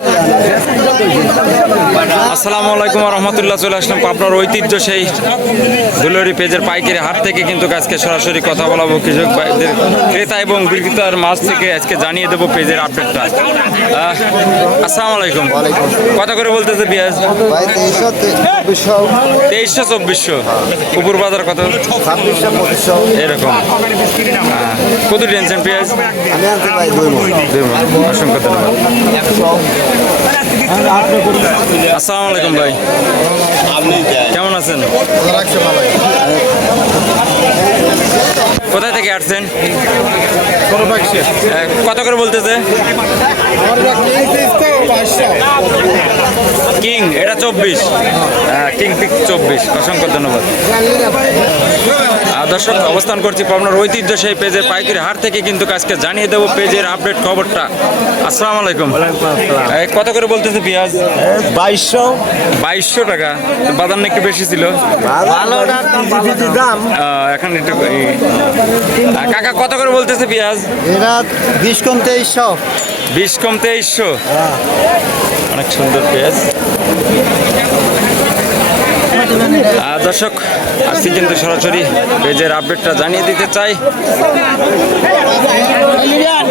Yeah. আসসালামু আলাইকুম রহমতুল্লাহ চলে আসলাম আপনার ঐতিহ্য সেই দুলরি পেজের পাইকারি হাট থেকে। কিন্তু আজকে সরাসরি কথা বলাবো কৃষক ক্রেতা এবং বিক্রেতার মাছ থেকে আজকে জানিয়ে দেবো পেজের আপডেটটা। আসসালামু আলাইকুম। কথা করে বলতেছে ভাই তেইশশো চব্বিশশো। উপর বাজার কত? এরকম। কত টেনশন পেঁয়াজ। অসংখ্য ধন্যবাদ। আসসালামু আলাইকুম ভাই। কেমন আছেন? কোথায় থেকে আসছেন? কত করে বলতেছে? কিং এটা চব্বিশ। হ্যাঁ কিং পিক চব্বিশ। অসংখ্য ধন্যবাদ। দর্শক অবস্থান করছি পাবনার ঐতিহ্য সেই পেজের পাইকারি হাট থেকে কিন্তু আজকে জানিয়ে দেবো পেজের আপডেট খবরটা। আসসালাম আলাইকুম। কত করে বলতেছে পেঁয়াজ? বাইশশো। বাইশশো টাকা। বাদাম একটু বেশি ছিল? ভালো দাম। এখন একটু কাকা কত করে বলতেছে পেঁয়াজ? এরা বিশ কম তেইশশো। বিশ কম তেইশশো অনেক সুন্দর পেঁয়াজ দর্শক আজকে কিন্তু সরাসরি পেজের আপডেটটা জানিয়ে দিতে চাই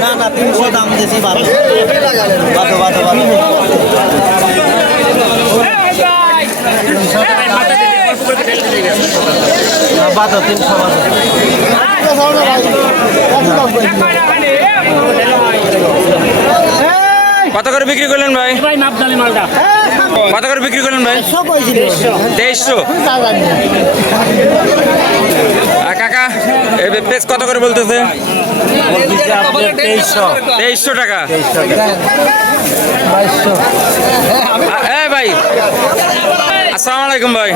না না তিনশো দাম দিয়েছি ভালো ভালো ভালো ভালো বাদো তিনশো বাদো কত করে বিক্রি করলেন ভাই? ভাই মাপদালি মালটা। কত করে বিক্রি করলেন ভাই? তেইশশো আর কাকা পেজ কত করে বলতেছে? তেইশশো টাকা। ভাই আসসালামু আলাইকুম ভাই।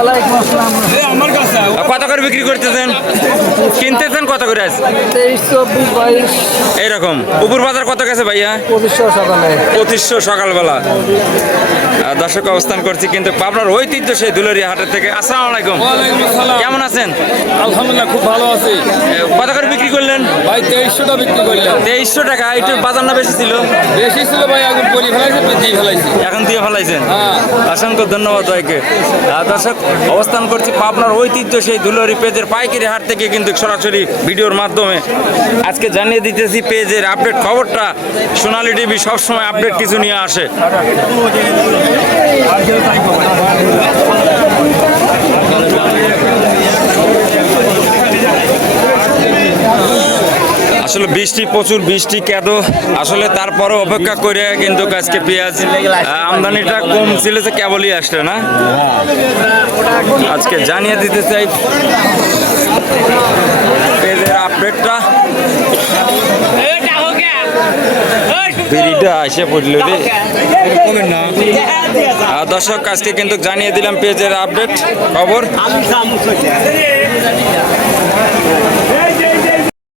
কত করে বিক্রি করতেছেন? কিনতেছেন কত করে আজ? তেইশ চব্বিশ বাইশ এইরকম। উপর বাজার কত গেছে ভাইয়া? পঁচিশশো সকালে পঁচিশশো সকালবেলা দর্শক অবস্থান করছি কিন্তু ঐতিহ্য সেই দুলারিয়া হাটের থেকে। আসসালামু আলাইকুম। কেমন আছেন? আলহামদুলিল্লাহ খুব ভালো আছি। কত করে বিক্রি করলেন? ভাই বিক্রি করলাম। তেইশশো টাকা একটু বাজার না বেশি ছিল? বেশি ছিল ভাই বলি ফেলাইছে ফেলাইছি। এখন দিয়ে ফেলাইছেন? হ্যাঁ। অসংখ্য ধন্যবাদ ভাইকে। দর্শক অবস্থান করছি পাবনার ঐতিহ্য সেই দুলারি পেজের পাইকারি হাট থেকে কিন্তু সরাসরি ভিডিওর মাধ্যমে। আজকে জানিয়ে দিতেছি পেজের আপডেট খবরটা। সোনালি টিভি সবসময় আপডেট কিছু নিয়ে আসে। আসলে বৃষ্টি প্রচুর, বৃষ্টি কেদ। আসলে তারপরও অপেক্ষা করে কিন্তু আজকে পেঁয়াজ আমদানিটা কম ছিল যে কেবলই আসলে না? আজকে জানিয়ে দিতে চাই পেঁয়াজের আপডেটটা রে। দর্শক, আজকে কিন্তু জানিয়ে দিলাম পেজের আপডেট খবর?